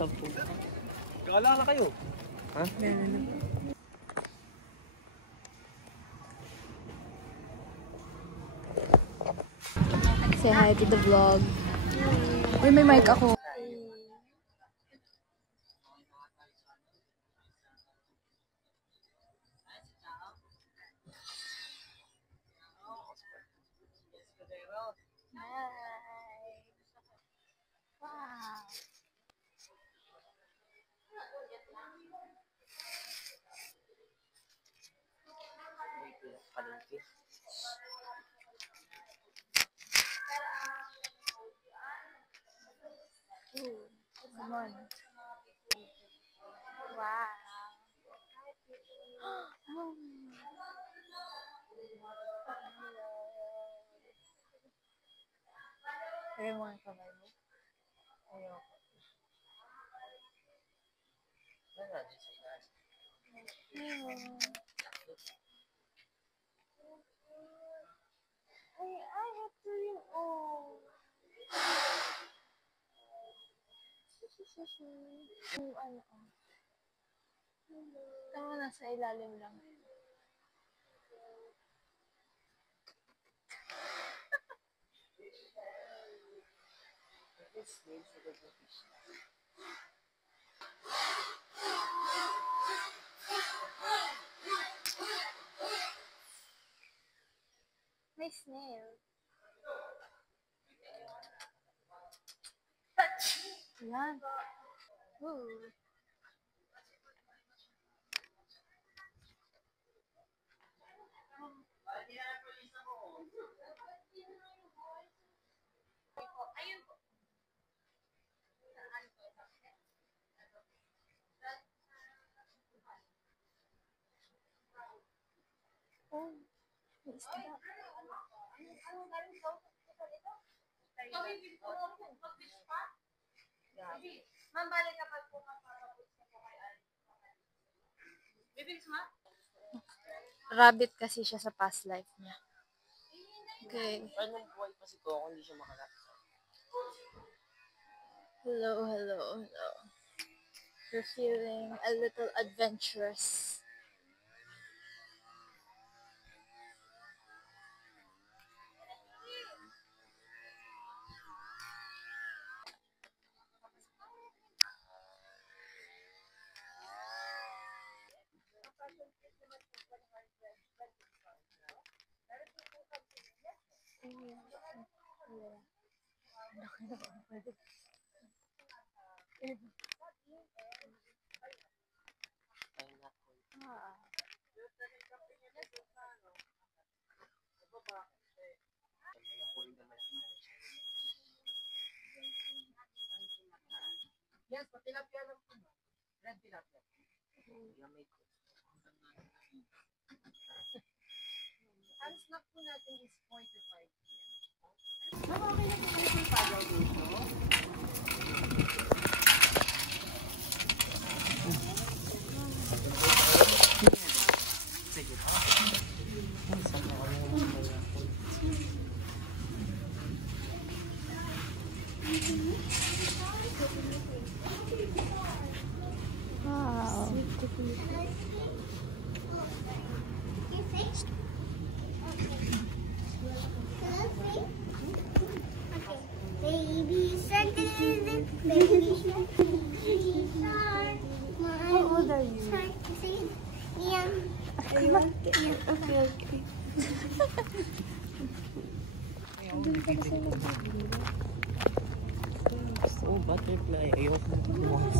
10. Gala na kayo. Ha? Say hi to the vlog. Uy, may mic ako. Come on. Wow. Kaya mo ang kamay mo. Ayoko. I have to ring all. Tama, nasa ilalim lang. May snail. Yan. Ooh. Oh, what's that? Rabbit kasi siya sa past life niya. Okay. Hello, hello, hello. You're feeling a little adventurous. Yes, tilapia lang po. Red tilapia. Ang snack po natin is 45. Okay na po kami sa pagaw dito. Sige po. Wow. Baby shark, baby shark, How old are you? Yeah. Okay. Oh, butterfly. Ayoko bukas.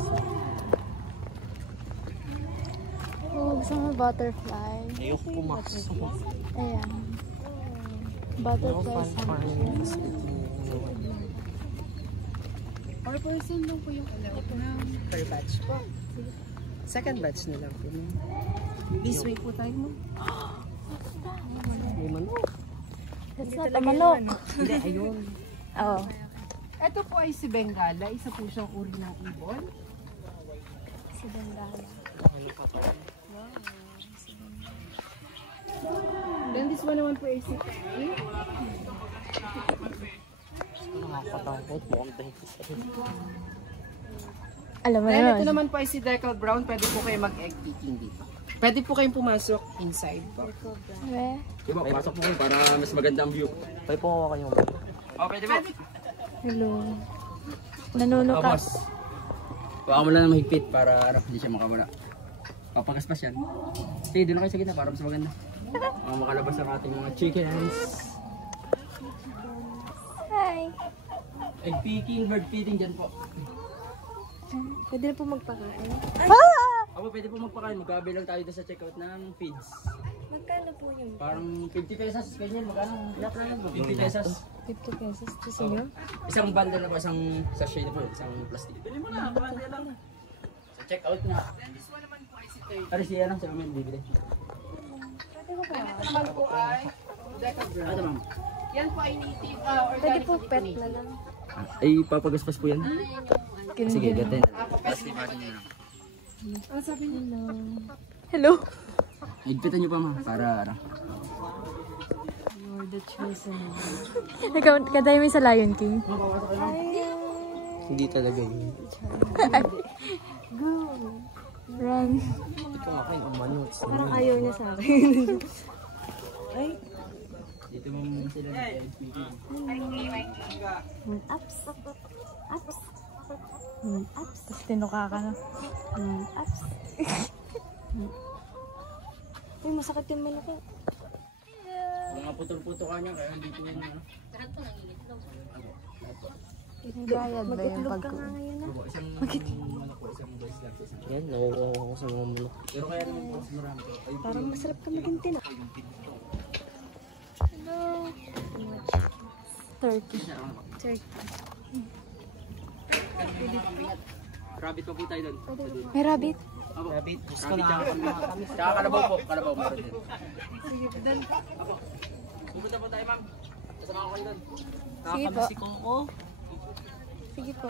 Oh, gusto mo butterfly? Ayoko pumasok. Ayan. Butterfly sanctuary. Per person lang po yung allowed na per batch po. Second batch na lang po. This way po tayo mo. May manok. That's not a manok. Hindi, ayun. Oh. Ito po ay si Bengala. Isa po siyang uri ng ibon. Si Bengala. Ano pa pa? Then this one naman po ay si Perry. Nakakatakot. Mukhang dahil sa rin. Alam mo Dahil ito naman. naman po ay si Decal Brown, pwede po kayo mag-egg picking dito. Pwede po kayong pumasok inside po. Diba, pasok po kayo para mas maganda ang view. Pwede po ako kayong Oh, pwede po. Hello. Oh, Nanuno ka. boss. Baka mo lang na mahigpit para hindi siya makawala. Papagaspas yan. Sige, doon na kayo sa gitna para mas maganda. Makalabas ang ating mga chickens. Hi. Egg picking, bird feeding dyan po. Pwede na po magpakain. Ako pwede po magpakain. Magkabilang tayo doon sa checkout ng feeds. Magkano po yung Parang 50 pesos. Ganyan, magkano? Iyak na yan. 50 pesos. 50 pesos? Ito sa inyo? Isang bundle na po, isang sachet na po, isang plastic. Bili mo na, bundle lang. Sa checkout na. Ano siya lang sa amin, bibili. Ito naman po ay Decal Brown. Ano ma'am? Yan po ay native Pwede organic po pet meat. na lang. Ay, papagaspas po yan. Sige, gatin. Ano sabi niyo? Hello. Higpitan niyo pa ma'am, para ano. You're the chosen one. Ikaw, kadaya mo sa Lion King. Hindi talaga yun. Go. Run. Ito nga kayo, umano. Parang ayaw niya sa akin. Dito ma'am sila na speaking. Ups. Ups. Ups. Tapos tinuka ka na. Ups. Uy, masakit yung malaki. Mga putol-puto ka niya, kaya hindi po yan ano. Bayad ba yung pag Isang manok po, isang boys lang. Yan, nakukuha ko sa mga mulok. Pero kaya naman po, mas marami po. Ay, Parang masarap ka maging tina. Hello. Turkey. Turkey. rabbit pa po tayo doon. May rabbit? Rabbit, gusto na. Tsaka kalabaw po, kalabaw meron din. Sige, doon. Pupunta po tayo ma'am. Kasama ko kayo doon. Sige po. Si Coco. Sige po.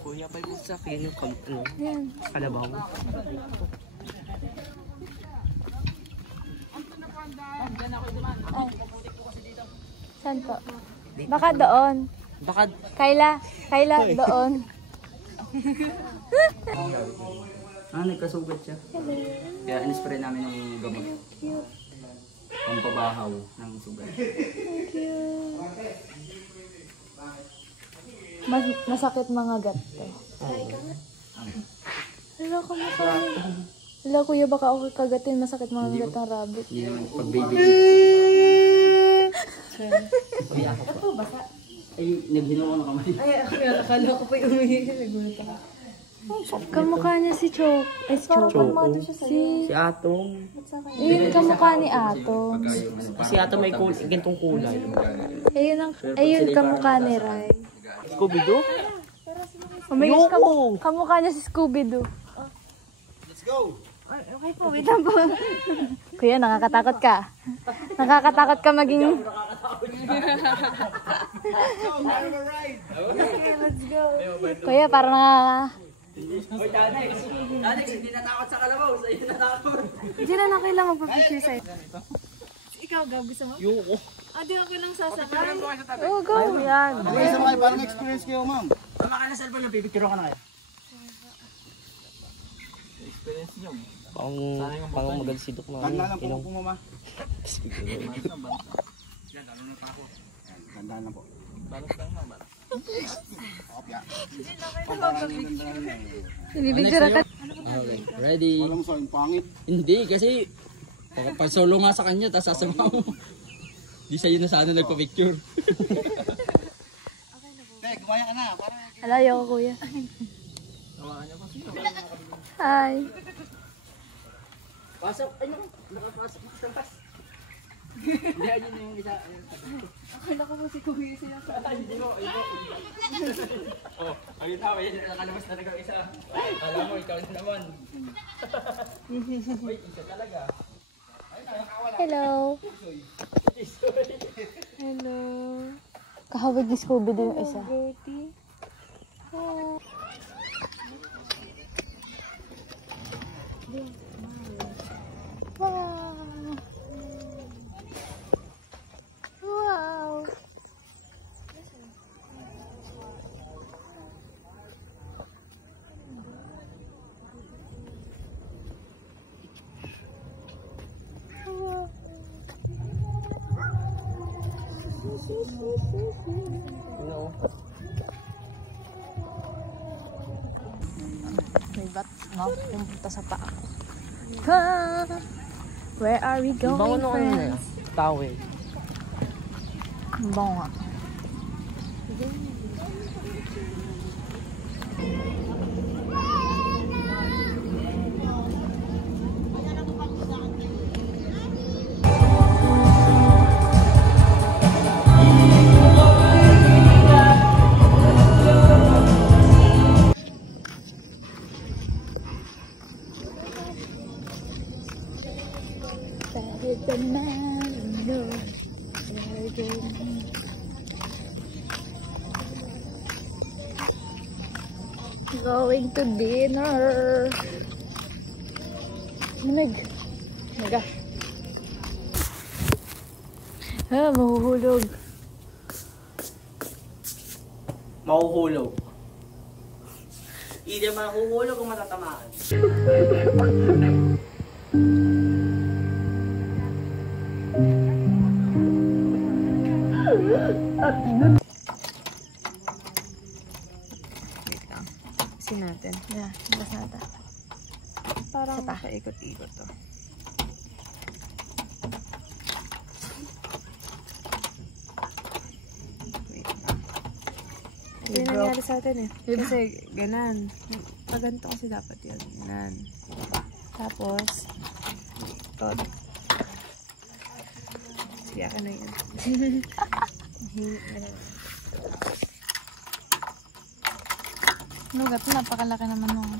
Kuya pa yung sa akin yung ano, Yan. kalabaw. Ay. Saan po? Baka doon. Baka Kayla, doon. Nagkasugat siya. Kaya in-spray namin ng gamot. Cute. Pampabahaw ng sugat. Thank you. Masakit mga gato. Hello, kamusta? Hello, kuya, baka ako kagatin. Masakit mga gat ng rabbit. Hindi naman pag baby. Ay, naghinawa na kamay. Akala ko pa yung umihi. Nagulat ako. Kamukha niya si Choco. Choco. Si... Si Atong. Yun, kamukha ni Atom. Si Atong may gantong kulay. Ayun, kamukha ni Rai. Scooby-Doo? Oh my gosh, Yoko! kamukha niya si Scooby-Doo. Let's go! Okay po, wait lang po. Kuya, nakakatakot ka. Nakakatakot ka maging... Okay, let's go. Kuya, parang Hoy, Dadex! Dadex, hindi natakot sa kalabaw. Sa iyo natakot. Hindi na kailangan magpa-picture sa'yo. Ikaw, Gab, gusto mo? Yoko. Di ako lang sasakay. Oh, go. Yan. Isa mga parang experience kayo, ma'am. Tama ka na cellphone niyo, pipicture ka na kayo. Experience niyo. Pang magalsidok na. Tandaan lang po po, mama. Tandaan lang po. Binibigyan ka. Okay, ready? Alam mo sa yung pangit. Hindi, kasi pag solo nga sa kanya, tapos sasama mo. Di sa'yo na sana nagpa-picture. Gumaya ka na. Alayo ko, kuya. Hi. Pasok, ay naku, nakapasok. Hindi, ayun na yung isa. Akala ko po si Kuya siya. Hindi mo, ayun. Oh, ayun na, ayun, nakalabas talaga yung isa. Alam mo, ikaw na naman. Wait, isa talaga. Hello. Hello. Kahawig ni Scooby-Doo yung isa. Wow. Wow. Ano? May bat, no? Pumunta sa paa ko. Ha! Where are we Ang bango going, nung ano na yan. friends? Towel. Ang bango nga. Better than man, no. Going to dinner. Lamig. Oh my gosh. Ah, mahuhulog. Mahuhulog. Either mahuhulog o matatamaan. Kasi natin. Yeah, labas natin. Parang paikot-ikot to. Wait lang. Ito yung nangyari sa atin eh. Kasi ganan. Paganto kasi dapat yun. Ganan. Tapos, ikot. Sige, akin na yun. Nugat, napakalaki naman nung.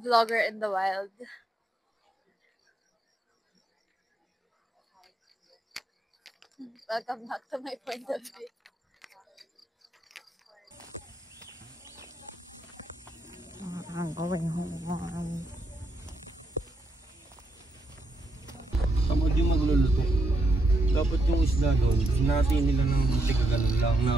Vlogger in the wild. Welcome back to my point of view. I'm going home. Tamad yung magluluto. Dapat yung isda doon, hinati nila ng tiga ganun lang na